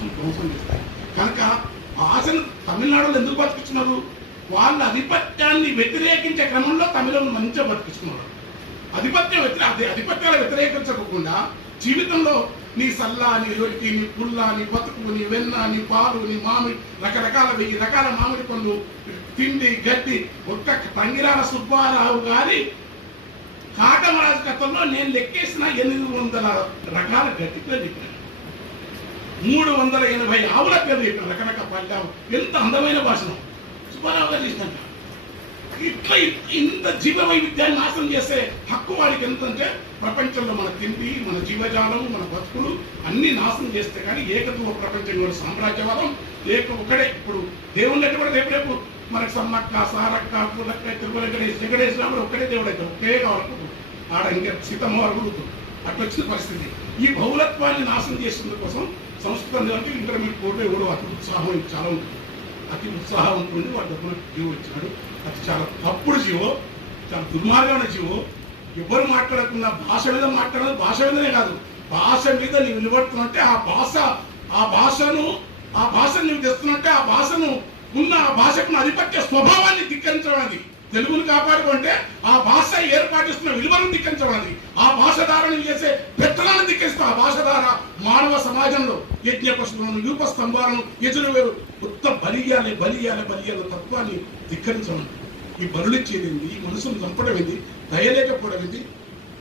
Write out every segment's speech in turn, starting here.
భాషను ధ్వంసం చేస్తాయి. కనుక భాషను తమిళనాడులో ఎందుకు బతికిస్తున్నారు? వాళ్ళ ఆధిపత్యాన్ని వ్యతిరేకించే క్రమంలో తమిళంలో మంచిగా బతికిస్తున్నారు. ఆధిపత్యాలు వ్యతిరేకించకుండా జీవితంలో నీ సల్లా, నీ రొట్టి, నీ పుల్ల, నీ బతుకు, నీ వెన్న, నీ పాలు, నీ మామిడి, రకరకాల 1000 రకాల మామిడి పళ్ళు, తిండి గడ్డి. ఒక్క తంగిరాల సుబ్బారావు గారి కాటమరాజు కథల్లో నేను లెక్కేసిన 800 రకాల గడ్డి పేరు చెప్పాను, 380 ఆవుల పేరు చెప్పాను, రకరకాల పళ్ళావు. ఎంత అందమైన భాషను సుబ్బారావు గారు చేసినట్ట. ఇట్లా ఇంత జీవ వైవిధ్యాన్ని నాశనం చేసే హక్కు వాడికి ఎంతంటే, ప్రపంచంలో మన తిండి, మన జీవజాలం, మన బతుకులు అన్ని నాశనం చేస్తే కానీ ఏకత్వ ప్రపంచం కూడా సామ్రాజ్యవాదం లేక ఒకడే. ఇప్పుడు దేవుళ్ళు అంటే కూడా రేపు మనకు సమ్మక్క, సారక్క, పులక్క, వెంకటేశ్వర ఒక్కడే దేవుడు అయితే ఒకే కావాలి. ఆడ ఇంకా సీతమ్మ వారు కూడా అట్లా వచ్చిన పరిస్థితి. ఈ బహుళత్వాన్ని నాశనం చేసిన కోసం సంస్కృతం అంటే ఇంటర్మీడియట్ కోర్టులో ఎవడో అతి ఉత్సాహం చాలా ఉంటుంది, అతి ఉత్సాహం ఉంటుంది. వాడి డబ్బున జీవో ఇచ్చినాడు. అది చాలా తప్పుడు జీవో, చాలా దుర్మార్గమైన జీవో. ఎవరు మాట్లాడకుండా భాష మీద మాట్లాడదు. భాష మీదనే కాదు, భాష మీద నీవు నిలబడుతున్నట్టే ఆ భాషను నీవు తెస్తున్నట్టే ఆ భాషను ఉన్న ఆ భాషకు ఆధిపత్య స్వభావాన్ని ధిక్కరించడం. అది తెలుగును కాపాడుకుంటే ఆ భాష ఏర్పాటిస్తున్న విలువలను ధిక్కరించడం. ఆ భాష ద్వారా చేసే పెత్తనాన్ని ధిక్కరిస్తూ ఆ భాష ద్వారా మానవ సమాజంలో యజ్ఞ పశువులను, యూప స్తంభాలను, యజురువేరు మొత్తం బలియాలి తత్వాన్ని ధిక్కరించడం. ఈ బరులిచ్చేది ఏంది? ఈ మనసును చంపడం ఏంది? దయలేకపోవడం ఏంది?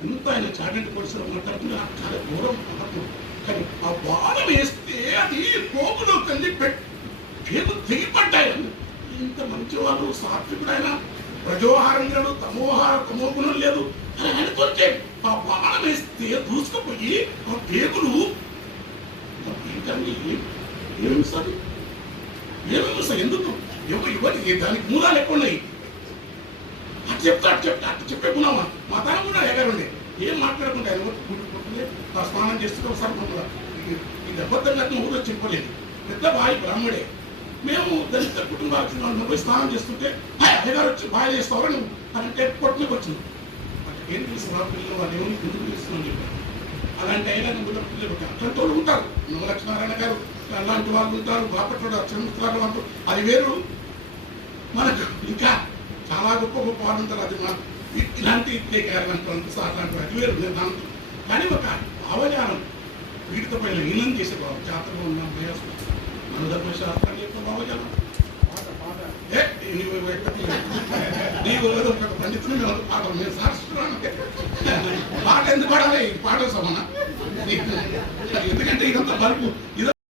ఎంత ఆయన చాటెంట్ పరిశ్రమ మాట్లాడుతున్నా చాలా ఘోరం పడకు. కానీ ఆ బాణం వేస్తే అది పోగులో కలిసి పేరు తెగిపడ్డాయి. ఇంత మంచివాడు, సాత్వికుడు, ఆయన ప్రజోహారం లేడు, తమోగుణం లేదు అని ఆయన తోచే ఆ బాణం వేస్తే దూసుకుపోయి ఆ పేగులు ఏమి సార్ ఎందుకు ఇవ్వని దానికి మూలాలు ఎక్కువ ఉన్నాయి. అటు చెప్పే గుణమా మా తరం కూడా ఎగరండి. ఏం మాట్లాడకుండా ఆయన పుట్టుకుంటుంది, స్నానం చేస్తుంటే ఒకసారి ఈ దెబ్బతంగా ఊళ్ళో చెప్పలేదు. పెద్ద బాయి బ్రాహ్మడే. మేము దళిత కుటుంబాలకు పోయి స్నానం చేస్తుంటే అయ్యగారు వచ్చి బాగా చేస్తావరా నువ్వు అంటే కొట్టుకు వచ్చింది. ఏం తీసుకురా పిల్లలు వాళ్ళు ఏమని ఎందుకు తీస్తున్నాను చెప్పారు. అలాంటి అయినా పిల్లలు పెట్టారు. అట్లాంటి వాళ్ళు ఉంటారు. నవలక్ష్మీనారాయణ గారు అలాంటి వాళ్ళు ఉంటారు. బాపట్ల చంద్రశేఖర్ వాళ్ళు, అది వేరు. మనకు ఇంకా చాలా గొప్ప వాళ్ళు ఉంటారు. అది మన ఇలాంటి అట్లాంటి అది వేరు దాంతో. కానీ ఒక భావజాలం వీటితో పైన హీనం చేసే బాబు జాతరలో ఉన్న శాస్త్రాన్ని యొక్క భావజాలం పండితులు పాట నేను శాస్త్రాన్ని పాట ఎందుకు పాడాలి? పాట సమాన ఎందుకంటే ఇదంతా బల్బు